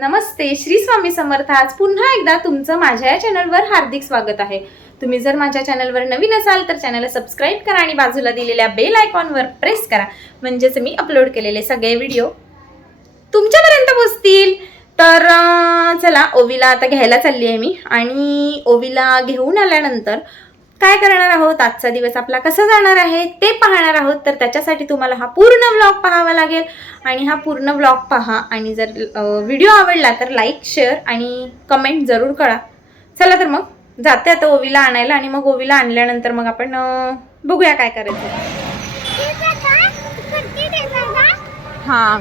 नमस्ते श्री स्वामी समर्थ. आज पुन्हा एकदा तुमचं माझ्या या चॅनलवर हार्दिक स्वागत आहे. तुम्ही जर माझ्या चॅनलवर नवीन असाल तर चॅनलला सबस्क्राईब करा आणि बाजूला दिलेल्या बेल आयकॉनवर प्रेस करा. म्हणजेच मी अपलोड केलेले सगळे व्हिडिओ तुमच्यापर्यंत पोचतील तर चला ओवीला आता घ्यायला चालली आहे मी. आणि ओवीला घेऊन आल्यानंतर काय करणार आहोत? आजचा दिवस आपला कसा जाणार आहे? ते पाहणार आहोत. तर त्याच्यासाठी तुम्हाला हा पूर्ण व्लॉग पाहावा लागेल. आणि हा पूर्ण व्लॉग पहा. आणि जर व्हिडिओ आवडला तर लाईक शेअर आणि कमेंट जरूर करा. चला तर मग जाते आता ओवीला आणायला आणि मग ओवीला आणल्यानंतर मग आपण बघूया काय करायचं. हां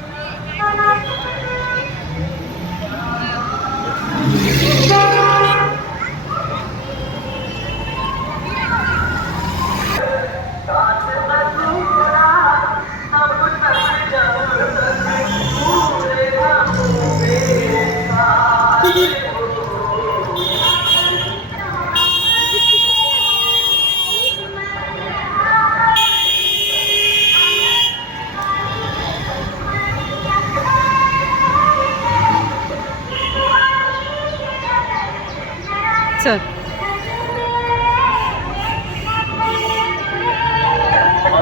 चल.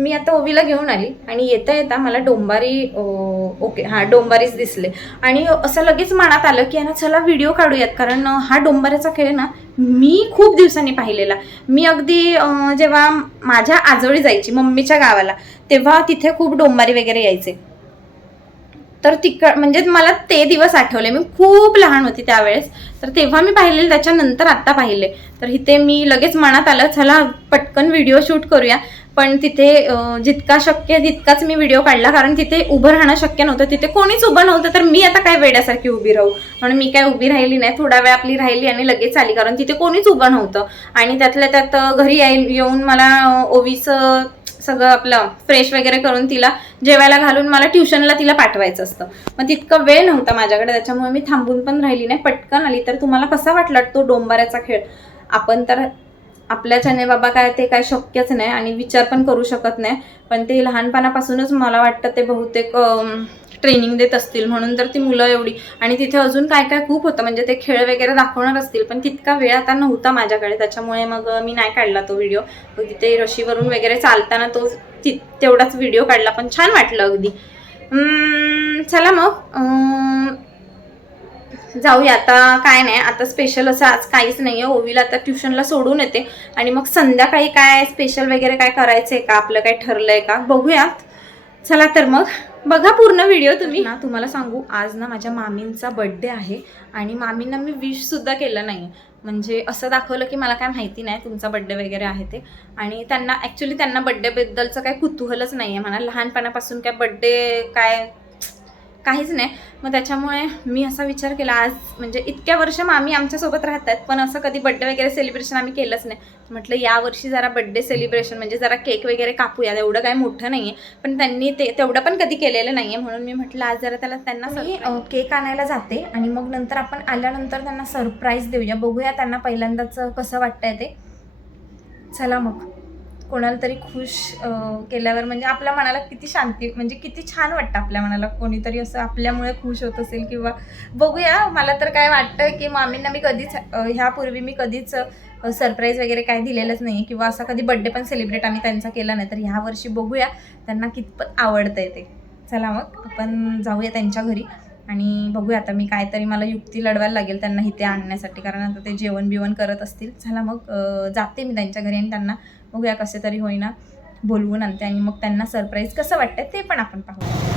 मी आता ओवीला घेऊन आली आणि येता येता मला डोंबारी ओके हां डोंबारीच दिसले. आणि असं लगेच मनात आलं की ना चला व्हिडिओ काढूयात कारण हा डोंबाऱ्याचा खेळ ना मी खूप दिवसांनी पाहिलेला. मी अगदी जेव्हा माझ्या आजोळी जायची मम्मीच्या गावाला तेव्हा तिथे खूप डोंबारी वगैरे यायचे. तर तिक म्हणजे मला ते दिवस आठवले. मी खूप लहान होती त्यावेळेस. तर तेव्हा मी पाहिलेले त्याच्यानंतर आत्ता पाहिले. तर इथे मी लगेच मनात आलं चला पटकन व्हिडिओ शूट करूया. पण तिथे जितका शक्य तितकाच मी व्हिडिओ काढला कारण तिथे उभं राहणं शक्य नव्हतं. तिथे कोणीच उभं नव्हतं तर मी आता काय वेड्यासारखी उभी राहू? म्हणून मी काय उभी राहिली नाही. थोडा वेळ आपली राहिली आणि लगेच आली कारण तिथे कोणीच उभं नव्हतं. आणि त्यातल्या त्यात घरी याय येऊन मला ओवीचं सगळं आपलं फ्रेश वगैरे करून तिला जेवायला घालून मला ट्युशनला तिला पाठवायचं असतं. मग तितका वेळ नव्हता माझ्याकडे त्याच्यामुळे मी थांबून पण राहिली नाही. पटकन आली तर तुम्हाला कसा वाटला तो डोंबाऱ्याचा खेळ? आपण तर आपल्याच्याने बाबा काय ते काय शक्यच नाही आणि विचार पण करू शकत नाही. पण ते लहानपणापासूनच मला वाटतं ते बहुतेक ट्रेनिंग देत असतील. म्हणून तर ती मुलं एवढी. आणि तिथे अजून काय काय खूप होतं. म्हणजे ते खेळ वगैरे दाखवणार असतील पण तितका वेळ आता नव्हता माझ्याकडे. त्याच्यामुळे मग मी नाही काढला तो व्हिडिओ मग तिथे रशीवरून वगैरे चालताना तो ति तेवढाच व्हिडिओ काढला. पण छान वाटलं अगदी. चला मग. जाऊया. आता काय नाही आता स्पेशल असं आज काहीच नाही आहे ओवीला आता ट्युशनला सोडून येते. आणि मग संध्याकाळी काय स्पेशल वगैरे काय करायचं आहे का? आपलं काय ठरलं आहे का? बघूयात. चला तर मग. बघा पूर्ण व्हिडिओ तुम्ही. ना तुम्हाला सांगू आज ना माझ्या मामींचा बड्डे आहे. आणि मामींना मी विशसुद्धा केलं नाही. म्हणजे असं दाखवलं की मला काय माहिती नाही तुमचा बड्डे वगैरे आहे ते. आणि त्यांना ॲक्च्युली त्यांना बड्डेबद्दलचं काय कुतूहलच नाही आहे म्हणा लहानपणापासून काय बड्डे काय काहीच नाही. मग त्याच्यामुळे मी असा विचार केला आज म्हणजे इतक्या वर्ष मामी आमच्यासोबत राहतात पण असं कधी बड्डे वगैरे सेलिब्रेशन आम्ही केलंच नाही. म्हटलं यावर्षी जरा बड्डे सेलिब्रेशन म्हणजे जरा केक वगैरे कापूया एवढं काय मोठं नाही आहे पण त्यांनी ते तेवढं पण कधी केलेलं नाही आहे म्हणून मी म्हटलं आज जरा त्याला त्यांना मी केक आणायला जाते आणि मग नंतर आपण आल्यानंतर त्यांना सरप्राईज देऊया. बघूया त्यांना पहिल्यांदाच कसं वाटतंय ते. चला मग. कोणाला तरी खुश केल्यावर म्हणजे आपल्या मनाला किती शांती म्हणजे किती छान वाटतं आपल्या मनाला. कोणीतरी असं आपल्यामुळे खुश होत असेल किंवा बघूया मला तर काय वाटतं की मामींना मी कधीच ह्यापूर्वी मी कधीच सरप्राईज वगैरे काय दिलेलंच नाही किंवा असा कधी बड्डे पण सेलिब्रेट आम्ही त्यांचा केला नाही. तर ह्या वर्षी बघूया त्यांना कितपत आवडतं आहे ते. चला मग आपण जाऊया त्यांच्या घरी. आणि बघूया आता मी काहीतरी मला युक्ती लढवायला लागेल त्यांना इथे आणण्यासाठी कारण आता ते जेवण बिवण करत असतील. चला मग जाते मी त्यांच्या घरी आणि त्यांना बघूया कसे तरी होईना बोलवून आणते आणि मग त्यांना सरप्राईज कसं वाटतं ते पण आपण पाहूया.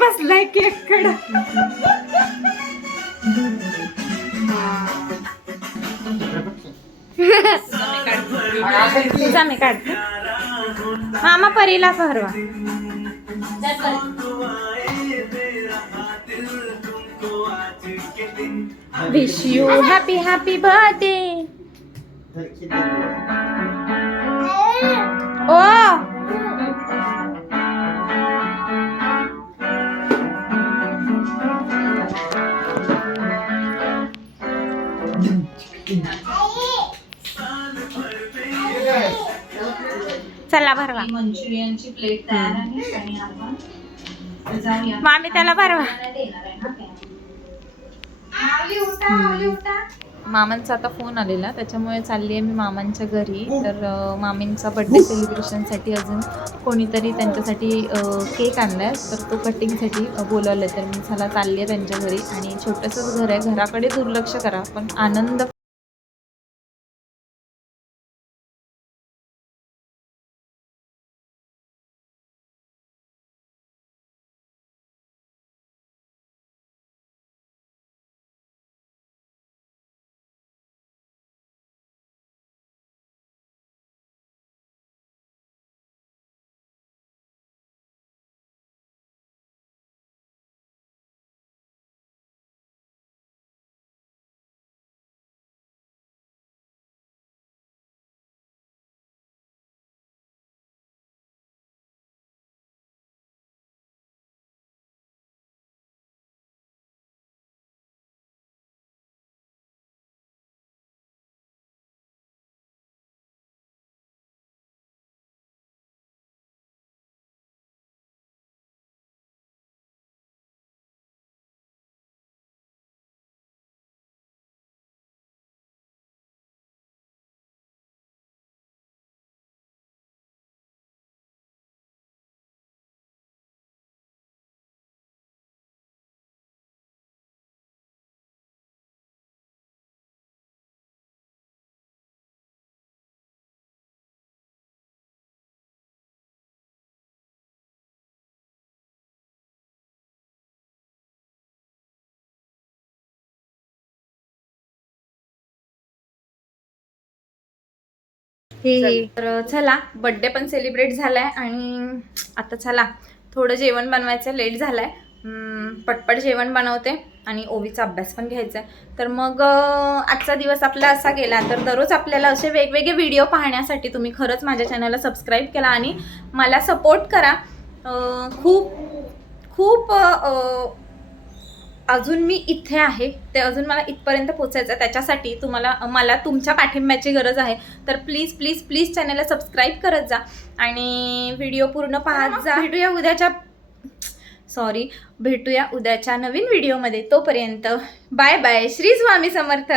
बसलाय केक कडा तुझा मी काढते मामा परीला फरवा. Wish you happy happy birthday मंचुरियनची plate तयार आहे आणि आपण जाऊया. मामी त्याला भरवा. देणार आहे ना. मामांचा आता फोन आलेला त्याच्यामुळे चालली आहे मी मामांच्या घरी. तर मामींचा बड्डे सेलिब्रेशनसाठी अजून कोणीतरी त्यांच्यासाठी केक आणलाय. तर तो कटिंगसाठी बोलवलं तर मी चला चालली आहे त्यांच्या घरी. आणि छोटंसंच घर आहे. घराकडे दुर्लक्ष करा. पण आनंद तर चला बड्डे पण सेलिब्रेट झालाय आणि आता चला थोडं जेवण बनवायचं लेट झालाय. पटपट जेवण बनवते आणि ओवीचा अभ्यास पण घ्यायचा आहे तर मग आजचा दिवस आपला असा गेला तर दररोज आपल्याला असे वेगवेगळे व्हिडिओ पाहण्यासाठी तुम्ही खरंच माझ्या चॅनलला सबस्क्राईब केला आणि मला सपोर्ट करा. खूप खूप अजून मी इथे आहे ते अजून मला इथपर्यंत पोचायचं आहे त्याच्यासाठी तुम्हाला मला तुमच्या पाठिंब्याची गरज आहे. तर प्लीज प्लीज प्लीज चॅनलला सबस्क्राईब करत जा आणि व्हिडिओ पूर्ण पाहत जा. भेटूया उद्याच्या सॉरी भेटूया उद्याच्या नवीन व्हिडिओमध्ये तोपर्यंत बाय बाय श्री स्वामी समर्थ.